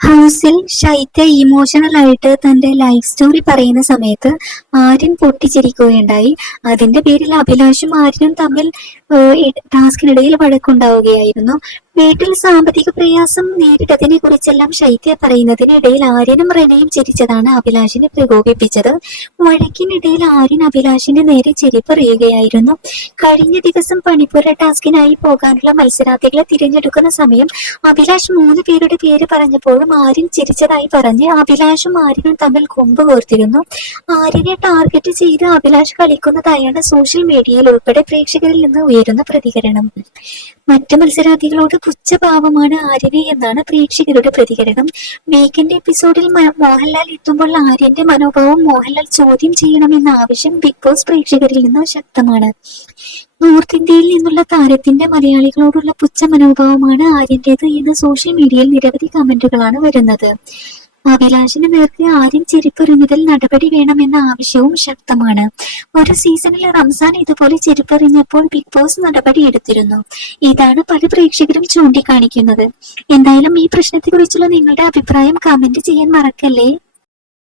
ഹൗസിൽ ശൈത്യ ഇമോഷണൽ ആയിട്ട് തന്റെ ലൈഫ് സ്റ്റോറി പറയുന്ന സമയത്ത് ആര്യൻ പൊട്ടിച്ചിരിക്കുകയുണ്ടായി. അതിന്റെ പേരിൽ അഭിലാഷും ആര്യനും തമ്മിൽ ടാസ്കിനിടയിൽ വഴക്കുണ്ടാവുകയായിരുന്നു. വീട്ടിൽ സാമ്പത്തിക പ്രയാസം നേരിട്ടതിനെ കുറിച്ചെല്ലാം ശൈത്യ പറയുന്നതിനിടയിൽ ആര്യനും റെനയും ചിരിച്ചതാണ് അഭിലാഷിനെ പ്രകോപിപ്പിച്ചത്. വഴക്കിനിടയിൽ ആര്യൻ അഭിലാഷിന്റെ നേരെ ചിരിപ്പറിയുകയായിരുന്നു. കഴിഞ്ഞ ദിവസം പണിപ്പുര ടാസ്കിനായി പോകാനുള്ള മത്സരാർത്ഥികളെ തിരഞ്ഞെടുക്കുന്ന സമയം അഭിലാഷ് മൂന്ന് പേരുടെ പേര് പറഞ്ഞപ്പോഴും ആര്യൻ ചിരിച്ചതായി പറഞ്ഞ് അഭിലാഷും ആര്യനും തമ്മിൽ കൊമ്പ് കോർത്തിരുന്നു. ആര്യനെ ടാർഗറ്റ് ചെയ്ത് അഭിലാഷ് കളിക്കുന്നതായാണ് സോഷ്യൽ മീഡിയയിൽ ഉൾപ്പെടെ പ്രേക്ഷകരിൽ നിന്ന് ഉയരുന്ന പ്രതികരണം. മറ്റ് മത്സരാർത്ഥികളോട് പുച്ഛഭാവമാണ് ആര്യനെ എന്നാണ് പ്രേക്ഷകരുടെ പ്രതികരണം. വീക്കെൻഡ് എപ്പിസോഡിൽ മോഹൻലാൽ എത്തുമ്പോൾ ആര്യന്റെ മനോഭാവം മോഹൻലാൽ ചോദ്യം ചെയ്യണമെന്ന ആവശ്യം ബിഗ് ബോസ് പ്രേക്ഷകരിൽ നിന്ന് ശക്തമാണ്. നോർത്ത് ഇന്ത്യയിൽ നിന്നുള്ള താരത്തിന്റെ മലയാളികളോടുള്ള പുച്ഛ മനോഭാവമാണ് ആര്യന്റേത് എന്ന് സോഷ്യൽ മീഡിയയിൽ നിരവധി കമന്റുകളാണ് വരുന്നത്. അഭിലാഷിന് നേർക്ക് ആദ്യം ചെരുപ്പറിഞ്ഞതിൽ നടപടി വേണമെന്ന ആവശ്യവും ശക്തമാണ്. ഒരു സീസണിൽ റംസാൻ ഇതുപോലെ ചെരുപ്പറിഞ്ഞപ്പോൾ ബിഗ് ബോസ് നടപടി എടുത്തിരുന്നു. ഇതാണ് പല പ്രേക്ഷകരും ചൂണ്ടിക്കാണിക്കുന്നത്. എന്തായാലും ഈ പ്രശ്നത്തെക്കുറിച്ചുള്ള നിങ്ങളുടെ അഭിപ്രായം കമന്റ് ചെയ്യാൻ മറക്കല്ലേ?